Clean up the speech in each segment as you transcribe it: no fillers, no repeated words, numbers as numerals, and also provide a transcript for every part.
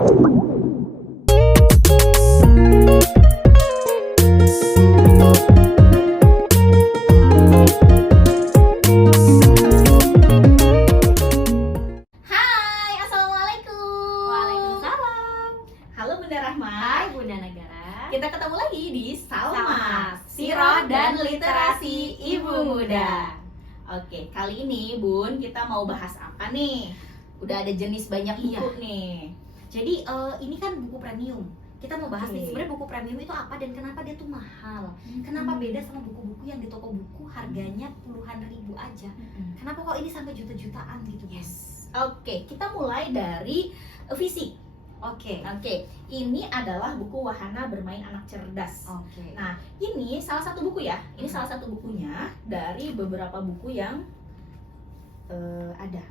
Hai, Assalamualaikum. Waalaikumsalam. Halo Bunda Rahma. Hai Bunda Negara. Kita ketemu lagi di Salma, Salma, Siroh dan Literasi Ibu Muda. Oke, kali ini Bun, kita mau bahas apa nih? Udah ada jenis banyak buku nih. Jadi ini kan buku premium. Kita mau bahas nih Oke. sebenarnya buku premium itu apa dan kenapa dia tuh mahal. Kenapa beda sama buku-buku yang di toko buku harganya puluhan ribu aja. Kenapa kok ini sampai juta-jutaan gitu? Yes. Oke, kita mulai dari fisik. Oke. Oke, ini adalah buku Wahana Bermain Anak Cerdas. Oke. Nah, ini salah satu buku ya. Ini salah satu bukunya dari beberapa buku yang ada.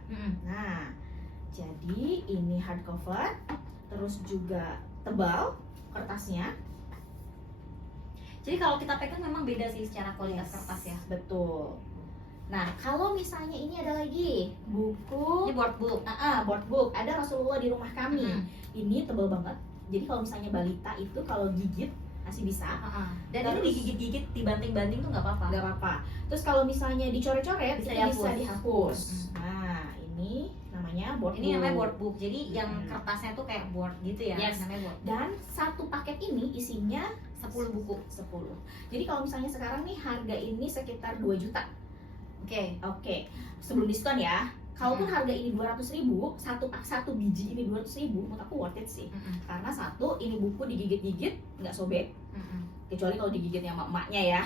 Nah, jadi ini hardcover, terus juga tebal kertasnya. Jadi kalau kita pegang memang beda sih secara kualitas kertas ya. Betul. Nah, kalau misalnya ini ada lagi buku Ini board book. board book, ada Rasulullah di Rumah Kami. Mm-mm. Ini tebal banget. Jadi kalau misalnya balita itu kalau gigit masih bisa. Dan Terus- ini digigit-gigit, dibanting-banting tuh nggak apa-apa. Nggak apa-apa. Terus kalau misalnya dicoret-coret Bisa itu dihapus. bisa dihapus. Mm. Nah, ini namanya board Ini book. namanya board book. Jadi yang Hmm. kertasnya tuh kayak board gitu ya. Yes. Namanya board. Dan satu paket ini isinya 10 buku. 10. Jadi kalau misalnya sekarang nih harga ini sekitar 2 juta. Oke. Oke, sebelum diskon ya. Kalaupun harga ini 200.000, satu biji ini 200.000, menurut aku worth it sih. Karena satu, ini buku digigit-gigit nggak sobek, kecuali kalau digigitnya sama emaknya ya,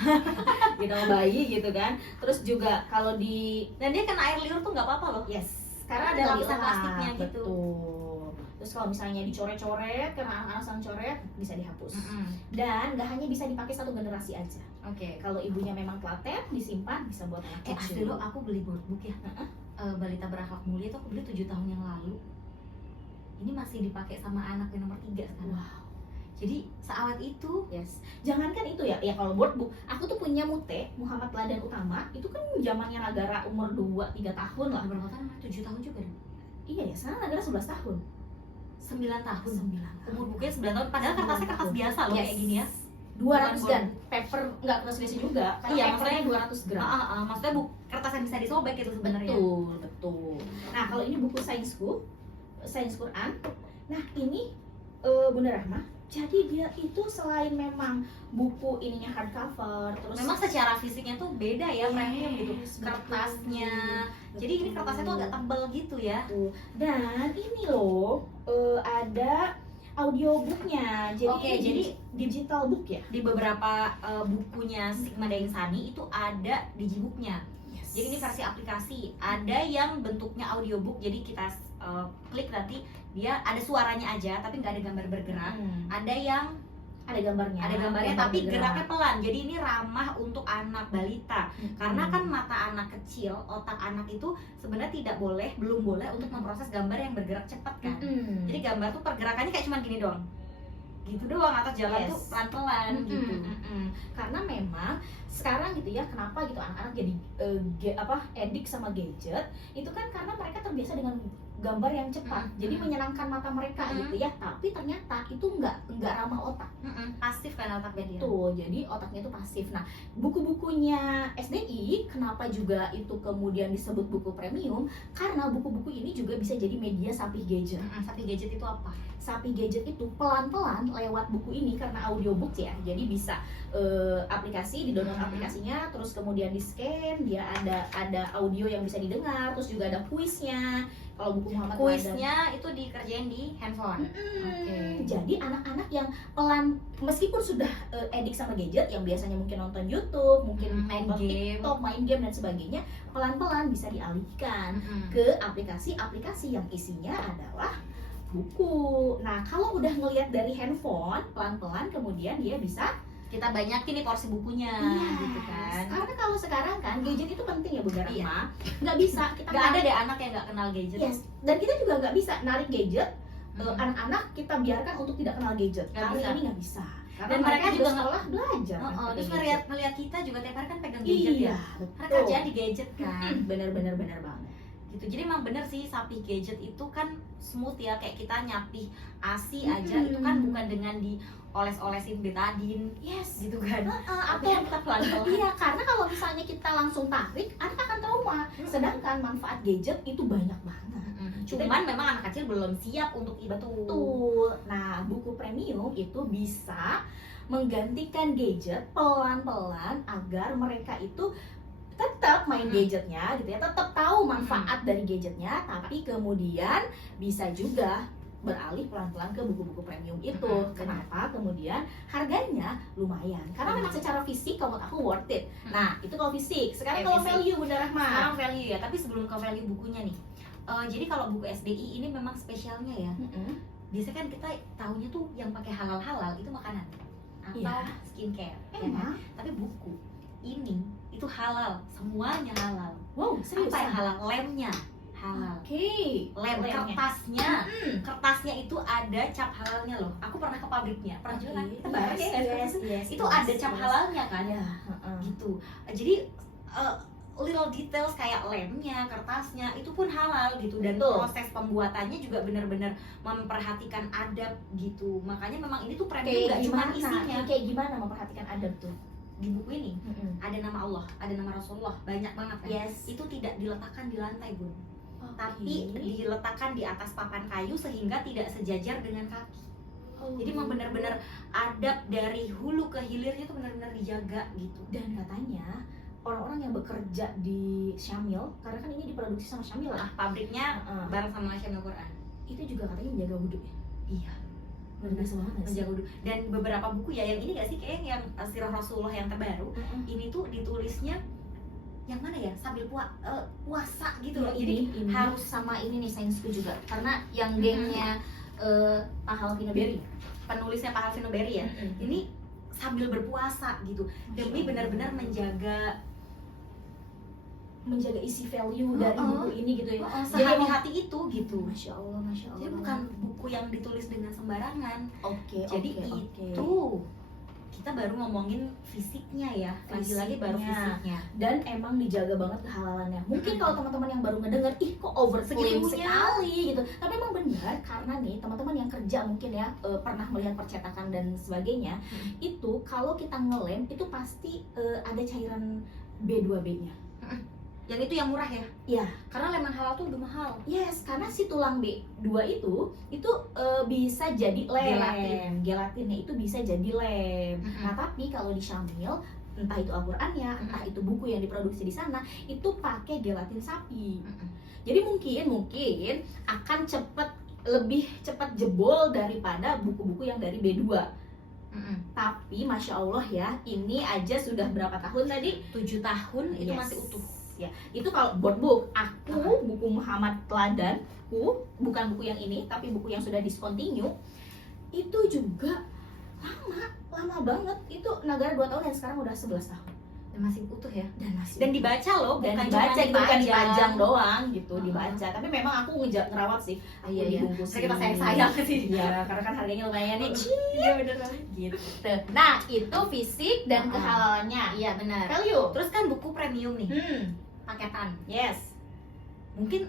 gitu sama bayi gitu kan. Terus juga kalau di Dan dia kena air liur tuh nggak apa-apa loh. yes, Karena ada nggak lapisan dilap, plastiknya gitu. Betul. Terus kalau misalnya dicoret-coret, karena anak-anak sang coret bisa dihapus. Dan nggak hanya bisa dipakai satu generasi aja. Oke. Kalau ibunya memang telaten, disimpan bisa buat anak Asli lo aku beli board book ya. Balita Berakhlak Mulia itu aku beli 7 tahun yang lalu. Ini masih dipakai sama anak yang nomor 3 sekarang. Wow. Jadi seawet itu. Yes. Jangankan itu ya, kalau board book, aku tuh punya Mute, Muhammad Teladan Utama, itu kan zamannya Nagara umur 2-3 tahun lah. Berapa tahun? 7 tahun juga dong. Iya ya, sekarang Nagara 11 tahun. 9 tahun. 9 tahun. Umur bukunya 9 tahun. Padahal kertasnya kertas biasa loh Yes. kayak gini ya. 200 Bukan gram, paper nggak kertas biasa juga, karena Iya, papernya 200 gram. Maksudnya kertas yang bisa disobek itu sebenarnya. Betul, betul. Nah, kalau ini buku Sainsku, Sains Quran. Nah, ini Bunda Rahma, jadi dia itu selain memang buku ininya hardcover, terus Memang secara fisiknya tuh beda ya premium gitu. Yes, Kertasnya. betul. Jadi ini kertasnya tuh agak tebal gitu ya. Dan ini loh ada audiobooknya. Jadi Oke, ini jadi digital book ya. di beberapa bukunya Sigma Daeng Sani itu ada digibooknya. Yes. Jadi ini versi aplikasi. Ada yang bentuknya audiobook. Jadi kita klik nanti dia ada suaranya aja, tapi nggak ada gambar bergerak. Ada yang ada gambarnya. gambar tapi bergerak. geraknya pelan. Jadi ini ramah untuk anak balita. Karena kan mata anak kecil, otak anak itu sebenarnya belum boleh untuk memproses gambar yang bergerak cepat kan. Jadi gambar tuh pergerakannya kayak cuman gini doang. Gitu doang, atau jalan Yes. tuh pelan-pelan gitu. Karena memang sekarang gitu ya, kenapa gitu anak-anak jadi edik sama gadget itu kan karena mereka terbiasa dengan gambar yang cepat, jadi menyenangkan mata mereka gitu ya, tapi ternyata itu nggak ramah otak. Pasif kan otaknya dia. Tuh, jadi otaknya itu pasif. Nah, buku-bukunya SDI kenapa juga itu kemudian disebut buku premium? Karena buku-buku ini juga bisa jadi media sampih gadget. Sampih gadget itu apa? Sampih gadget itu pelan-pelan lewat buku ini karena audiobook ya. Jadi bisa aplikasi, di-download aplikasinya, terus kemudian di-scan, dia ada audio yang bisa didengar, terus juga ada kuisnya. Kalau buku Muhammad Teladan, Kuisnya itu dikerjain di handphone. Oke. Jadi anak-anak yang pelan, meskipun sudah edik sama gadget, yang biasanya mungkin nonton YouTube, mungkin Main nonton game. TikTok, main game dan sebagainya, pelan-pelan bisa dialihkan ke aplikasi-aplikasi yang isinya adalah buku. Nah, kalau udah ngelihat dari handphone, pelan-pelan kemudian dia bisa Kita banyakin nih porsi bukunya gitu kan. Karena kalau sekarang kan gadget itu penting ya Bunda Rahma. Iya. Nggak bisa kita Gak ada narik- deh anak yang gak kenal gadget. Yes. Dan kita juga nggak bisa narik gadget anak-anak kita biarkan untuk tidak kenal gadget. Nggak Karena bisa. ini nggak bisa. Karena Dan mereka juga sekolah belajar. kan pakai Terus gadget. ngeliat kita juga tiap hari kan pegang gadget Iya, ya. betul. Karena kerjaan di gadget kan. Bener banget. gitu. Jadi emang bener sih Sapi Gadget itu kan smooth ya, kayak kita nyapih ASI aja itu kan bukan dengan dioles-olesin betadine gitu kan, tapi atau kita pelan-pelan. iya, karena kalau misalnya kita langsung tarik, anak akan trauma. Sedangkan manfaat gadget itu banyak banget. Cuman memang anak kecil belum siap untuk itu. Betul. Nah, buku premium itu bisa menggantikan gadget pelan-pelan agar mereka itu tetap main gadgetnya gitu ya, tetap tahu manfaat dari gadgetnya, tapi kemudian bisa juga beralih pelan-pelan ke buku-buku premium itu. Kenapa? Kemudian harganya lumayan. Karena memang secara fisik kalau menurut aku worth it. Nah, itu kalau fisik. Sekarang kalau value Bunda Rahma. Sekarang value ya, tapi sebelum ke value bukunya nih. Jadi kalau buku SDI ini memang spesialnya ya. Biasanya kan kita tahunya tuh yang pakai halal-halal itu makanan atau skincare, ya kan? Tapi buku ini itu halal, semuanya halal. Wow, serius? Apa yang halal? Lemnya halal. Lem kertasnya, kertasnya itu ada cap halalnya loh. Aku pernah ke pabriknya, pernah juga kan? Kita bareng ya. Itu ada cap halalnya kan? Gitu. Jadi little details kayak lemnya, kertasnya itu pun halal gitu, dan proses pembuatannya juga benar-benar memperhatikan adab gitu. Makanya memang ini tuh premium, nggak cuma isinya. Kayak gimana memperhatikan adab tuh? Di buku ini ada nama Allah, ada nama Rasulullah, banyak banget kan. Itu tidak diletakkan di lantai Bun, tapi diletakkan di atas papan kayu sehingga tidak sejajar dengan kaki. Jadi memang benar-benar adab dari hulu ke hilirnya tuh benar-benar dijaga gitu. Dan katanya orang-orang yang bekerja di Syamil, karena kan ini diproduksi sama Syamil lah, pabriknya bareng sama Syamil Quran, itu juga katanya menjaga wudhu ya? Iya, menjaga wudhu. Dan beberapa buku ya, yang ini gak sih, kayak yang Sirah Rasulullah yang terbaru, ini tuh ditulisnya yang mana ya, sambil puasa gitu loh. Jadi ini harus sama ini nih sainsku juga, karena yang gengnya Pak Halvino Berry, penulisnya Pak Halvino Berry ya, ini sambil berpuasa gitu, demi benar-benar menjaga isi value dari buku ini gitu ya. Sehati-hati itu gitu. Masya Allah. Jadi bukan buku yang ditulis dengan sembarangan. Jadi itu kita baru ngomongin fisiknya ya, lagi-lagi baru fisiknya. Dan emang dijaga banget kehalalannya. Mungkin kalau teman-teman yang baru ngedenger, ih kok overclaim sekali gitu. Tapi emang benar, karena nih teman-teman yang kerja mungkin ya pernah melihat percetakan dan sebagainya, itu kalau kita ngelem itu pasti ada cairan B2B-nya. Yang itu yang murah ya? Iya. Karena lem halal tuh udah mahal. Yes, karena si tulang B2 itu bisa jadi lem. Gelatinnya itu bisa jadi lem. Nah, tapi kalau di Syamil, entah itu Al-Qur'annya, entah itu buku yang diproduksi di sana, itu pakai gelatin sapi. Jadi mungkin akan lebih cepat jebol daripada buku-buku yang dari B2. Tapi Masya Allah ya, ini aja sudah berapa tahun tadi? 7 tahun itu masih utuh. Ya, itu kalau board book. Aku buku Muhammad Teladanku, bukan buku yang ini, tapi buku yang sudah discontinue, itu juga lama banget. Itu Nagara 2 tahun dan sekarang udah 11 tahun. Dan masih utuh ya? Dan dibaca loh, bukan dipajang doang gitu, dibaca. Tapi memang aku ngerawat sih. Iya. Dibungkusin. Kita sayang sih. Iya, karena kan harganya lumayan nih. Iya bener gitu. Nah, itu fisik dan kehalalannya. Iya benar. Value. Terus kan buku premium nih. Paketan. Yes. Mungkin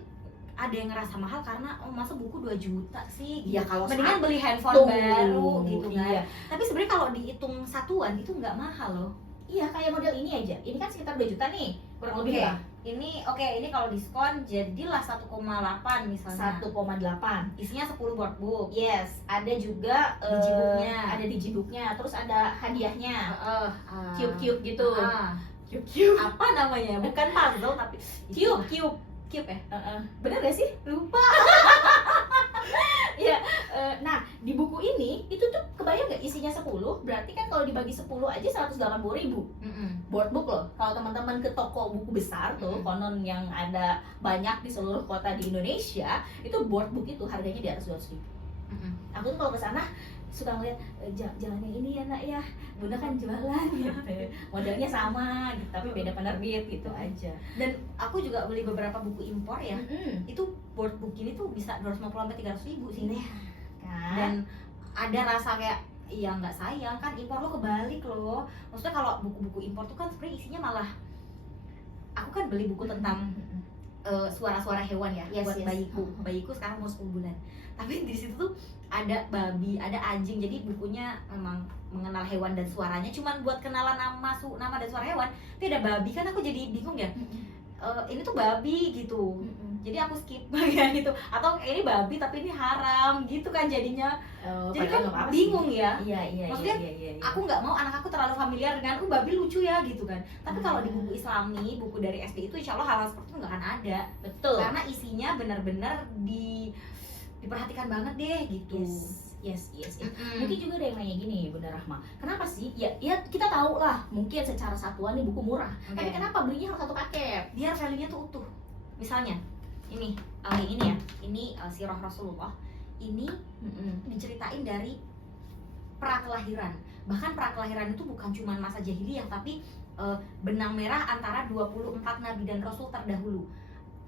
ada yang ngerasa mahal karena masa buku 2 juta sih. Iya, kalau mendingan beli handphone baru gitu kan. Tapi sebenarnya kalau dihitung satuan itu nggak mahal loh. Iya, kayak model ini aja. Ini kan sekitar 2 juta nih, kurang lebih lah. Ini kalau diskon jadilah 1,8 misalnya. 1,8. Isinya 10 board book. Yes, ada juga digibooknya. Ada digibooknya, terus ada hadiahnya. Cube-cube gitu. Cube. Apa namanya? Bukan puzzle tapi cube ya? Bener gak sih? Lupa. Ya, nah di buku ini itu tuh kebayang nggak isinya 10? Berarti kan kalau dibagi 10 aja 180.000 board book loh. Kalau teman-teman ke toko buku besar tuh, konon yang ada banyak di seluruh kota di Indonesia, itu board book itu harganya di atas 200.000. Aku tuh kalau ke sana suka ngeliat jalannya ini ya nak ya, Bunda kan jualan gitu, modelnya sama gitu, tapi beda penerbit gitu aja. Dan aku juga beli beberapa buku impor ya, itu board book ini tuh bisa 250-300.000 sih. Dan ada rasa kayak iya nggak sayang kan, impor lo kebalik loh. Maksudnya kalau buku-buku impor tuh kan sebenarnya isinya malah, aku kan beli buku tentang suara-suara hewan ya, Yes, buat yes. bayiku sekarang mau 10 bulan. Tapi di situ tuh ada babi, ada anjing, jadi bukunya memang mengenal hewan dan suaranya cuman buat kenalan nama dan suara hewan. Tapi ada babi, kan aku jadi bingung ya, ini tuh babi gitu, jadi aku skip bagian itu, atau ini babi tapi ini haram gitu kan jadinya. Jadi kan bingung ya. Iya. Maksudnya, aku nggak mau anak aku terlalu familiar dengan babi lucu ya gitu kan. Tapi kalau di buku Islami, buku dari SD itu insya Allah hal seperti itu nggak akan ada. Betul. Karena isinya benar-benar diperhatikan banget deh gitu. Yes. Mungkin juga ada yang nanya gini, Bunda Rahma, kenapa sih? Ya kita tahu lah, mungkin secara satuan nih buku murah. Tapi kenapa belinya harus satu paket? Biar value-nya tuh utuh. Misalnya, ini ya, ini sirah Rasulullah. Ini diceritain dari prakelahiran. Bahkan prakelahiran itu bukan cuma masa jahiliyah, tapi benang merah antara 24 nabi dan rasul terdahulu.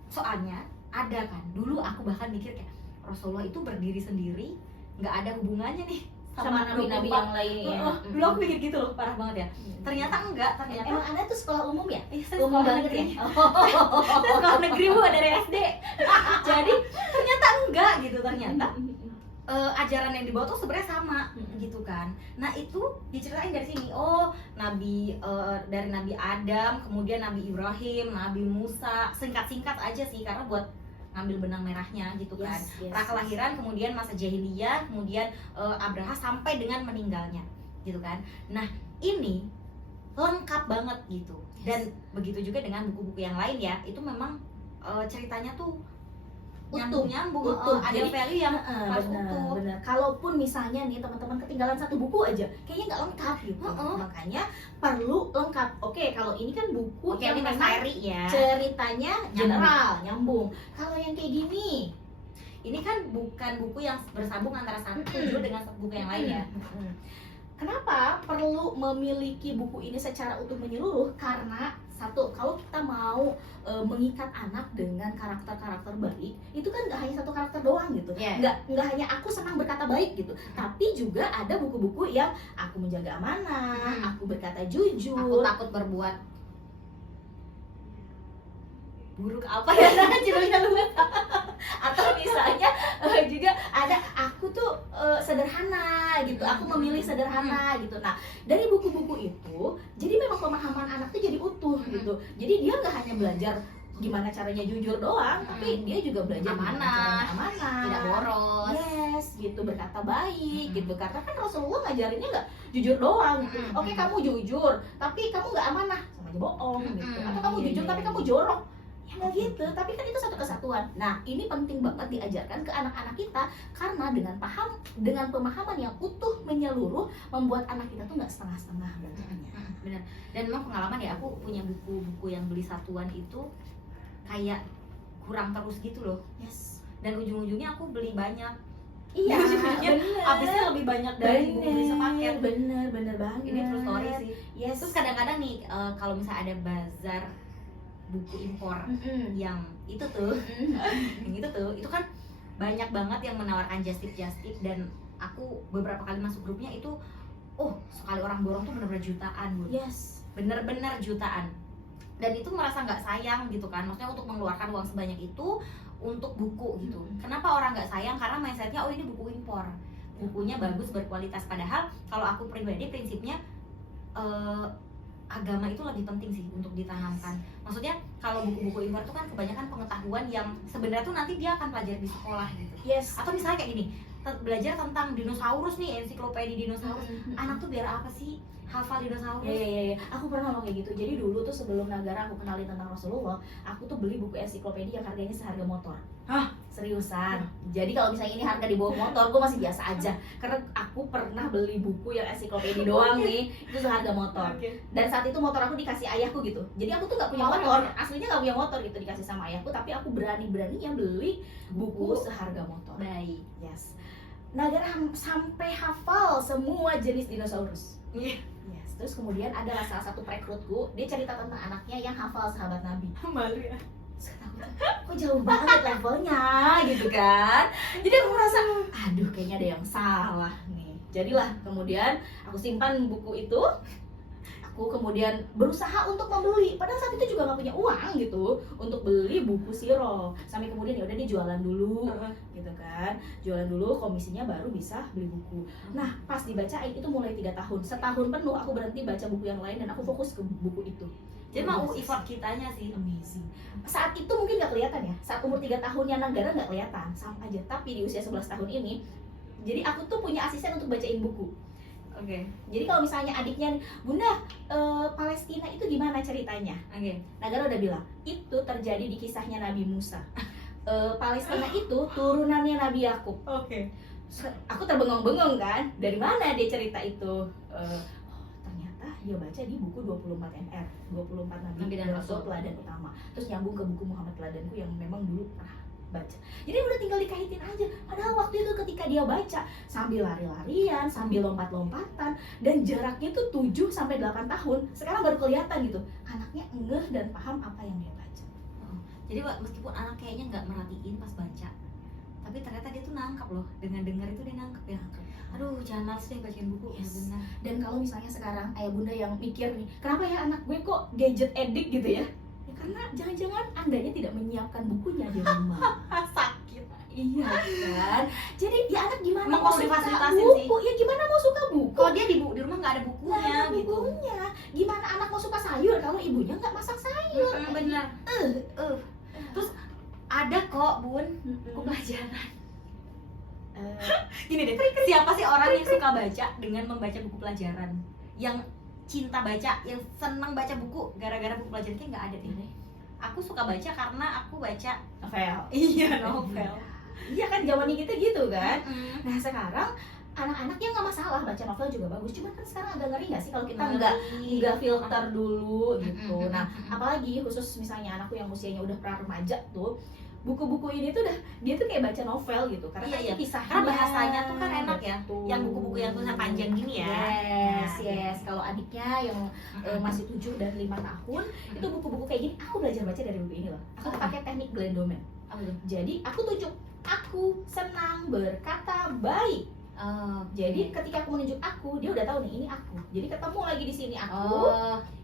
Soalnya ada kan, dulu aku bahkan mikir kayak Rasulullah itu berdiri sendiri, nggak ada hubungannya nih Sama nabi-nabi yang lain ya. Dulu aku mikir gitu loh, parah banget ya. Ternyata enggak, ternyata Emang Anda tuh sekolah umum ya? saya Umum sekolah banget negeri. ya? Saya sekolah negeri Bu, dari SD. Jadi ternyata enggak gitu, ternyata ajaran yang dibawa tuh sebenarnya sama gitu kan. Nah itu diceritain dari sini. Oh, dari Nabi Adam, kemudian Nabi Ibrahim, Nabi Musa, singkat-singkat aja sih karena buat ngambil benang merahnya gitu kan. Prakelahiran, kemudian masa jahiliyah, kemudian Abraha sampai dengan meninggalnya gitu kan. Nah ini lengkap banget gitu. Dan begitu juga dengan buku-buku yang lain ya, itu memang ceritanya tuh nyambung, ada Jadi, value yang harus utuh. Bener. Kalaupun misalnya nih teman-teman ketinggalan satu buku aja, kayaknya nggak lengkap gitu. Makanya perlu lengkap. Oke, kalau ini kan buku yang ini memang seri ya. ceritanya general, nyambung. Kalau yang kayak gini, ini kan bukan buku yang bersambung antara satu judul dengan buku yang lain ya. Kenapa perlu memiliki buku ini secara utuh menyeluruh? Karena satu, kalau kita mau mengikat anak dengan karakter-karakter baik, itu kan nggak hanya satu karakter doang gitu. Nggak hanya aku senang berkata baik gitu, tapi juga ada buku-buku yang aku menjaga amanah, aku berkata jujur, aku takut berbuat buruk apa ya judulnya lu. Atau misalnya juga ada aku tuh sederhana gitu, aku memilih sederhana gitu. Nah dari buku-buku itu jadi memang pemahaman anak tuh jadi utuh gitu. Jadi dia nggak hanya belajar gimana caranya jujur doang, tapi dia juga belajar amanah, tidak boros, gitu, berkata baik gitu. Karena kan Rasulullah ngajarinnya nggak jujur doang gitu. Oke, kamu jujur tapi kamu nggak amanah, sama aja bohong gitu. Atau kamu jujur tapi kamu jorok, nggak gitu, tapi kan itu satu kesatuan. Nah ini penting banget diajarkan ke anak-anak kita, karena dengan pemahaman yang utuh menyeluruh membuat anak kita tuh nggak setengah-setengah. Benar. Dan memang pengalaman ya, aku punya buku-buku yang beli satuan itu kayak kurang terus gitu loh. Dan ujung-ujungnya aku beli banyak. Iya, habisnya lebih banyak dari buku beli sepaket. Bener banget. Ini true story sih. Terus kadang-kadang nih kalau misalnya ada bazar buku impor yang itu tuh itu kan banyak banget yang menawarkan just tip, dan aku beberapa kali masuk grupnya itu sekali orang borong tuh bener-bener jutaan Bu. Bener-bener jutaan, dan itu merasa nggak sayang gitu kan, maksudnya untuk mengeluarkan uang sebanyak itu untuk buku gitu. Kenapa orang nggak sayang? Karena mindsetnya ini buku impor, bukunya bagus, berkualitas. Padahal kalau aku pribadi prinsipnya agama itu lebih penting sih untuk ditanamkan. Maksudnya kalau buku-buku impor itu kan kebanyakan pengetahuan yang sebenarnya tuh nanti dia akan pelajari di sekolah gitu. Atau misalnya kayak gini, belajar tentang dinosaurus nih, ensiklopedia dinosaurus. Anak tuh biar apa sih hafal dinosaurus? Iya. Aku pernah ngomong kayak gitu. Jadi dulu tuh sebelum Nagara aku kenalin tentang Rasulullah, aku tuh beli buku ensiklopedia yang harganya seharga motor. Seriusan. Jadi kalau misalnya ini harga di bawah motor, gue masih biasa aja. Karena aku pernah beli buku yang ensiklopedia doang nih, itu seharga motor. Dan saat itu motor aku dikasih ayahku gitu. Jadi aku tuh nggak punya motor, aslinya nggak punya motor gitu, dikasih sama ayahku. Tapi aku beraninya beli buku seharga motor. Baik. Nagara sampai hafal semua jenis dinosaurus. Terus kemudian ada salah satu perekrutku, dia cerita tentang anaknya yang hafal sahabat Nabi. Malu ya. Kok jauh banget levelnya gitu kan. Jadi aku merasa, aduh kayaknya ada yang salah nih. Jadilah kemudian aku simpan buku itu, aku aku kemudian berusaha untuk membeli, padahal saat itu juga nggak punya uang gitu untuk beli buku Siro. Sampai kemudian ya udah dia jualan dulu gitu kan, jualan dulu, komisinya baru bisa beli buku. Nah pas dibacain itu mulai 3 tahun, setahun penuh aku berhenti baca buku yang lain dan aku fokus ke buku itu. Jadi mau effort kitanya sih. Amazing. Saat itu mungkin nggak kelihatan ya, saat umur 3 tahunnya Nanggara nggak kelihatan sama aja, tapi di usia 11 tahun ini jadi aku tuh punya asisten untuk bacain buku. Oke. Jadi kalau misalnya adiknya, Bunda, Palestina itu gimana ceritanya? Oke. Nanggara udah bilang, itu terjadi di kisahnya Nabi Musa. Palestina itu turunannya Nabi Yakub. Oke. Aku terbengong-bengong kan, dari mana dia cerita itu? Ternyata dia baca di buku 24 NR, 24 Nabi dan Rasul Teladan Utama. Terus nyambung ke buku Muhammad Teladanku yang memang dulu pernah baca. Jadi udah tinggal dikaitin aja. Padahal waktu itu ketika dia baca sambil lari-larian, sambil lompat-lompatan, dan jaraknya tuh 7 sampai 8 tahun. Sekarang baru kelihatan gitu. Anaknya ngeh dan paham apa yang dia baca. Jadi meskipun anak kayaknya nggak merhatiin pas baca, tapi ternyata dia tuh nangkap loh. Dengan dengar itu dia nangkep ya. Aduh, jangan males deh bacain buku. Yes. Benar. Dan kalau misalnya sekarang ayah bunda yang mikir nih, kenapa ya anak gue kok gadget addict gitu ya? Ya karena jangan-jangan andanya tidak menyiapkan bukunya di rumah. Sakit. Iya kan? Jadi ya anak gimana Emang mau kalau suka difasilitasin buku? Ya gimana mau suka buku? Kalau dia di rumah nggak ada bukunya Nggak ada gitu. bukunya. Gimana anak mau suka sayur kalau ibunya nggak masak sayur? Benar. Terus ada kok Bun buku pelajaran. Gini deh, siapa sih orang yang suka baca dengan membaca buku pelajaran? Yang cinta baca, yang senang baca buku gara-gara buku pelajaran, kayak nggak ada deh. Aku suka baca karena aku baca Novel. iya novel. Iya kan zamannya kita gitu kan. Nah sekarang anak-anaknya nggak masalah baca novel juga bagus. Cuman kan sekarang agak ngeri nggak sih kalau kita nggak filter dulu gitu. Nah apalagi khusus misalnya anakku yang usianya udah pra remaja tuh, buku-buku ini tuh udah dia tuh kayak baca novel gitu karena Iya, kan kisahnya, karena bahasanya tuh kan enak ya. gitu. Yang buku-buku yang tulisan panjang gini ya. Yes. Kalau adiknya yang masih 7 dan 5 tahun, itu buku-buku kayak gini aku belajar baca dari buku ini loh. Aku tuh pakai teknik Glendoman. Jadi aku tunjuk, aku senang berkata baik. Jadi ketika aku menunjuk aku, dia udah tahu nih ini aku. Jadi ketemu lagi di sini aku,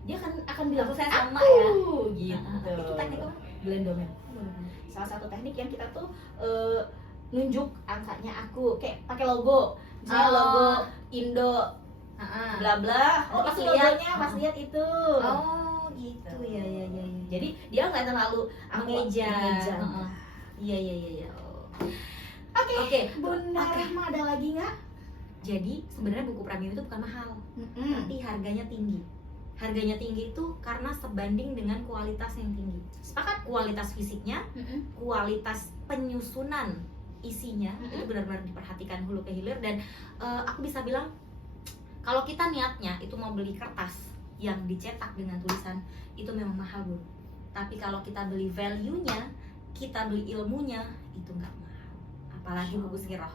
dia akan bilang Aku saya sama aku, ya. gitu. Itu teknik apa? Glendoman. Salah satu teknik yang kita tuh nunjuk angkanya aku, kayak pakai logo, misalnya logo Indo, bla bla. Oh Pas itu lihat. logonya, pas lihat itu. Oh gitu ya. Jadi dia nggak terlalu mengeja. Iya. Oke. Bunda Rahma ada lagi nggak? Jadi sebenarnya buku premium itu bukan mahal, tapi harganya tinggi. Harganya tinggi itu karena sebanding dengan kualitas yang tinggi. Sepakat, kualitas fisiknya, kualitas penyusunan isinya itu benar-benar diperhatikan hulu ke hilir. Dan aku bisa bilang kalau kita niatnya itu mau beli kertas yang dicetak dengan tulisan itu memang mahal Bu. Tapi kalau kita beli value-nya, kita beli ilmunya, itu nggak mahal. Apalagi buku sirah.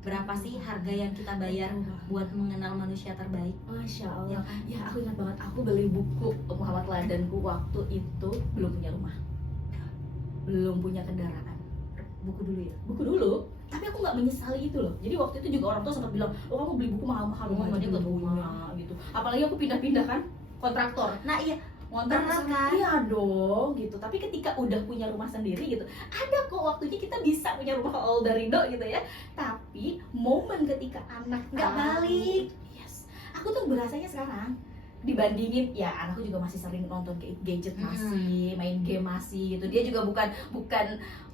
Berapa sih harga yang kita bayar buat mengenal manusia terbaik? Masya Allah. Ya aku ingat banget, aku beli buku Muhammad Teladanku waktu itu belum punya rumah, belum punya kendaraan. Buku dulu ya? Buku dulu. Tapi aku nggak menyesali itu loh. Jadi waktu itu juga orang tua sempat bilang, oh kamu beli buku mahal-mahal, rumah aja buat rumah gitu. Apalagi aku pindah-pindah kan, kontraktor. Nah iya, ngontrak berat kan? kan? Iya dong gitu. Tapi ketika udah punya rumah sendiri gitu, ada kok waktunya kita bisa punya rumah all dari do gitu ya. Tapi momen ketika anak Nggak balik. yes, aku tuh berasanya sekarang dibandingin ya anakku juga masih sering nonton gadget masih, main game masih gitu. Dia juga bukan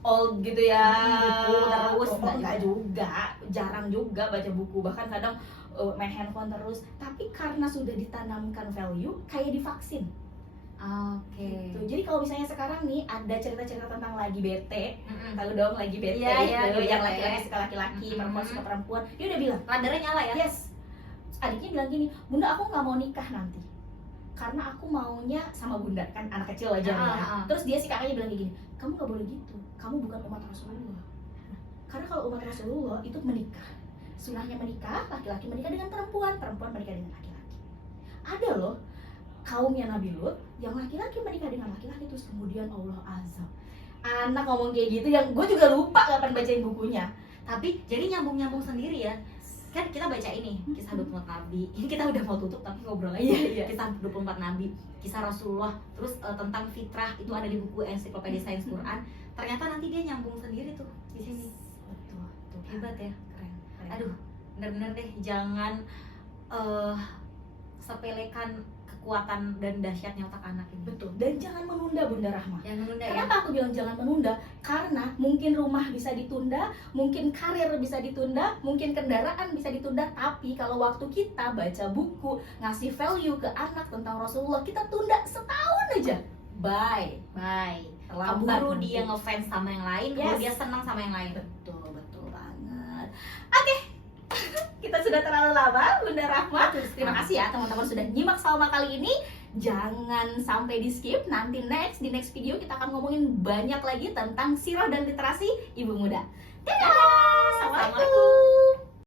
old gitu ya. Buku terus enggak juga, jarang juga baca buku, bahkan kadang main handphone terus. Tapi karena sudah ditanamkan value kayak divaksin. Oke. Gitu. Jadi kalau misalnya sekarang nih ada cerita-cerita tentang lagi bete, tahu dong lagi bete Iya, itu, iya, yang bete. laki-laki suka laki-laki, perempuan suka perempuan, dia udah bilang, Radarnya nyala ya? yes. Adiknya bilang gini, Bunda aku nggak mau nikah nanti, karena aku maunya sama Bunda, kan anak kecil aja ya. Terus dia si kakaknya bilang gini, kamu nggak boleh gitu, kamu bukan umat Rasulullah. Karena kalau umat Rasulullah itu menikah, sunahnya menikah, laki-laki menikah dengan perempuan, perempuan menikah dengan laki-laki. Ada loh kaumnya Nabi Lut yang laki-laki menikah dengan laki-laki, terus kemudian Allah azab. Anak ngomong kayak gitu yang gue juga lupa kapan bacain bukunya. Tapi jadi nyambung-nyambung sendiri ya. kan kita baca ini kisah 24 nabi. Ini kita udah mau tutup tapi ngobrol aja. Kisah 24 nabi, kisah Rasulullah, terus tentang fitrah itu ada di buku Ensiklopedia Sains Quran. Ternyata nanti dia nyambung sendiri tuh di sini. Betul. Hebat ya, keren. Aduh, bener-bener deh, jangan sepelekan kekuatan dan dahsyatnya otak anak ini. Betul. Dan jangan menunda Bunda Rahma. Yang menunda ya. Kenapa aku bilang jangan menunda? Karena mungkin rumah bisa ditunda, mungkin karir bisa ditunda, mungkin kendaraan bisa ditunda, tapi kalau waktu kita baca buku, ngasih value ke anak tentang Rasulullah, kita tunda setahun aja. Bye. Keburu dia ngefans sama yang lain, keburu Yes. dia senang sama yang lain. Betul banget. Oke. Kita sudah terlalu lama, Bunda Rahma. Terima kasih ya teman-teman sudah nyimak Salma kali ini. Jangan sampai di skip. Nanti di next video kita akan ngomongin banyak lagi tentang sirah dan literasi ibu muda. Dadah. Assalamualaikum.